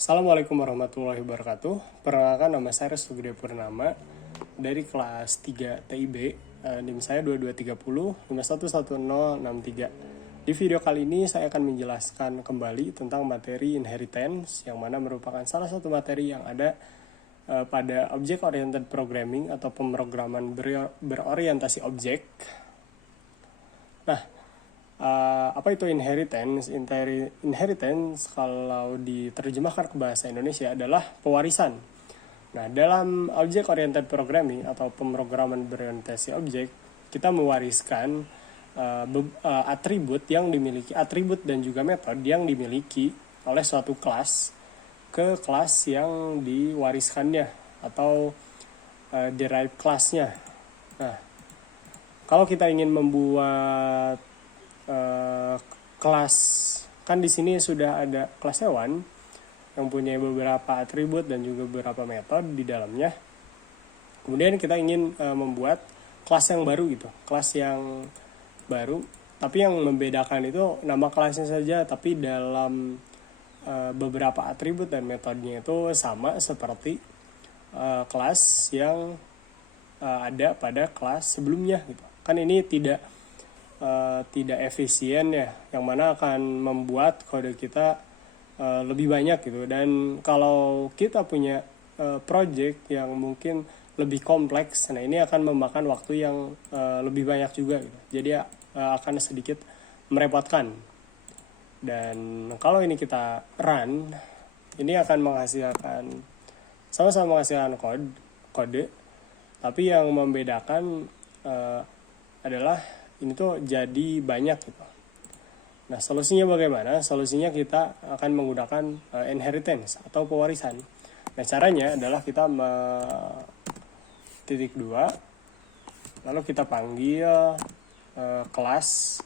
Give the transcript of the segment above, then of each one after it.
Assalamualaikum warahmatullahi wabarakatuh. Perkenalkan, nama saya Restu Gede Purnama dari kelas 3 TIB. NIM saya 2230 511063. Di video kali ini saya akan menjelaskan kembali tentang materi inheritance, yang mana merupakan salah satu materi yang ada pada Object Oriented Programming atau pemrograman berorientasi objek. Nah, apa itu inheritance? Inheritance kalau diterjemahkan ke bahasa Indonesia adalah pewarisan. Nah, dalam Object Oriented Programming atau pemrograman berorientasi objek, kita mewariskan atribut dan juga metode yang dimiliki oleh suatu kelas ke kelas yang diwariskannya atau derived class-nya. Nah, kalau kita ingin membuat kelas, kan di sini sudah ada kelas hewan yang punya beberapa atribut dan juga beberapa metode di dalamnya. Kemudian kita ingin membuat kelas yang baru gitu, kelas yang baru, tapi yang membedakan itu nama kelasnya saja, tapi dalam beberapa atribut dan metodenya itu sama seperti kelas yang ada pada kelas sebelumnya gitu. Kan ini tidak efisien ya, yang mana akan membuat kode kita lebih banyak gitu. Dan kalau kita punya project yang mungkin lebih kompleks, nah ini akan memakan waktu yang lebih banyak juga gitu. Jadi akan sedikit merepotkan. Dan kalau ini kita run, ini akan menghasilkan sama-sama menghasilkan kode, tapi yang membedakan adalah ini tuh jadi banyak gitu. Nah, solusinya bagaimana? Solusinya kita akan menggunakan inheritance atau pewarisan. Nah, caranya adalah kita titik 2, lalu kita panggil kelas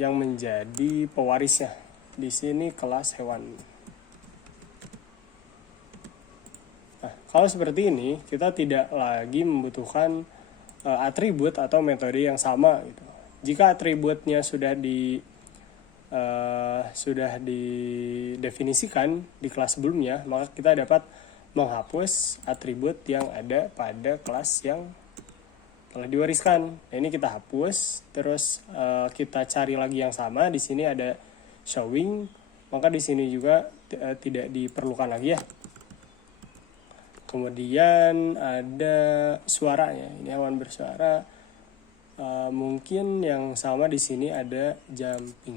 yang menjadi pewarisnya. Di sini kelas hewan. Nah, kalau seperti ini, kita tidak lagi membutuhkan atribut atau metode yang sama gitu. Jika atributnya sudah didefinisikan di kelas sebelumnya, maka kita dapat menghapus atribut yang ada pada kelas yang telah diwariskan. Nah, ini kita hapus, terus kita cari lagi yang sama. Di sini ada showing, maka di sini juga tidak diperlukan lagi ya. Kemudian ada suaranya, ini hewan bersuara. Mungkin yang sama di sini ada jumping.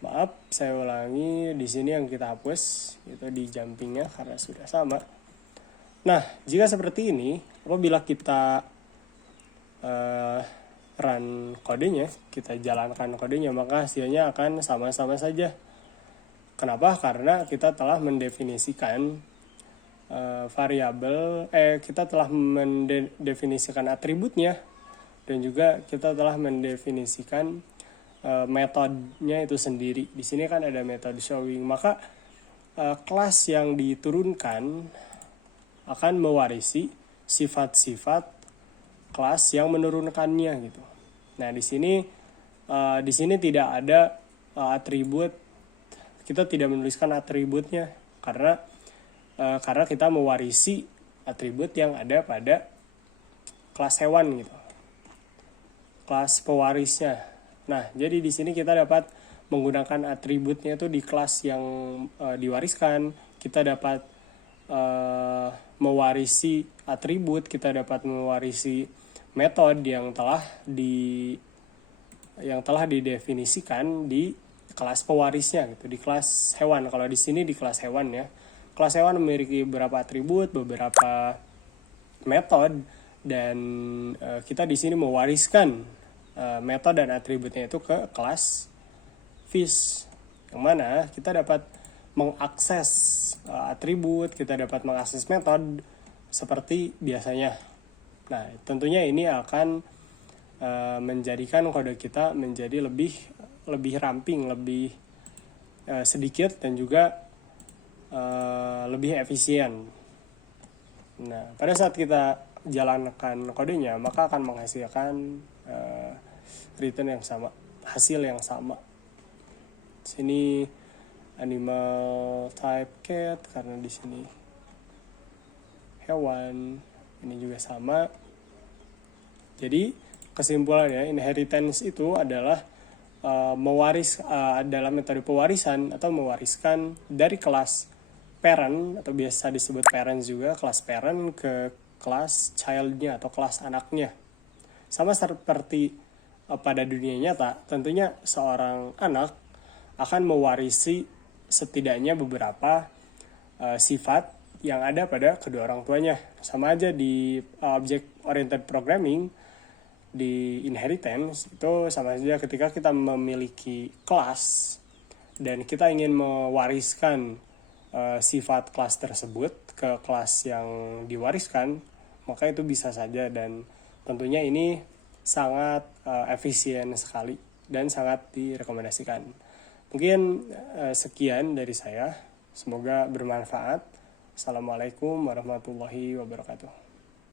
Maaf, saya ulangi, di sini yang kita hapus itu di jumpingnya karena sudah sama. Nah, jika seperti ini, apabila kita run kodenya, kita jalankan kodenya, maka hasilnya akan sama-sama saja. Kenapa? Karena kita telah mendefinisikan kita telah mendefinisikan atributnya, dan juga kita telah mendefinisikan metodenya itu sendiri. Di sini kan ada metode showing, maka kelas yang diturunkan akan mewarisi sifat-sifat kelas yang menurunkannya gitu. Nah, di sini tidak ada atribut. Kita tidak menuliskan atributnya karena kita mewarisi atribut yang ada pada kelas hewan gitu, kelas pewarisnya. Nah, jadi di sini kita dapat menggunakan atributnya itu di kelas yang diwariskan. Kita dapat mewarisi atribut, kita dapat mewarisi metode yang telah didefinisikan di kelas pewarisnya gitu, di kelas hewan. Kalau di sini di kelas hewan ya. Kelas hewan memiliki beberapa atribut, beberapa metode, dan kita di sini mewariskan metode dan atributnya itu ke kelas fish, yang mana kita dapat mengakses atribut, kita dapat mengakses metode seperti biasanya. Nah, tentunya ini akan menjadikan kode kita menjadi lebih ramping, lebih sedikit, dan juga lebih efisien. Nah, pada saat kita jalankan kodenya, maka akan menghasilkan return yang sama. hasil yang sama. Sini animal type cat karena di sini hewan, ini juga sama. Jadi kesimpulannya inheritance itu adalah dalam metode pewarisan atau mewariskan dari kelas parent atau biasa disebut parents juga, kelas parent ke kelas childnya atau kelas anaknya. Sama seperti pada dunia nyata, tentunya seorang anak akan mewarisi setidaknya beberapa sifat yang ada pada kedua orang tuanya. Sama aja di object oriented programming, di inheritance itu sama saja ketika kita memiliki kelas dan kita ingin mewariskan sifat kelas tersebut ke kelas yang diwariskan, maka itu bisa saja, dan tentunya ini sangat efisien sekali dan sangat direkomendasikan. Mungkin sekian dari saya, semoga bermanfaat. Assalamualaikum warahmatullahi wabarakatuh.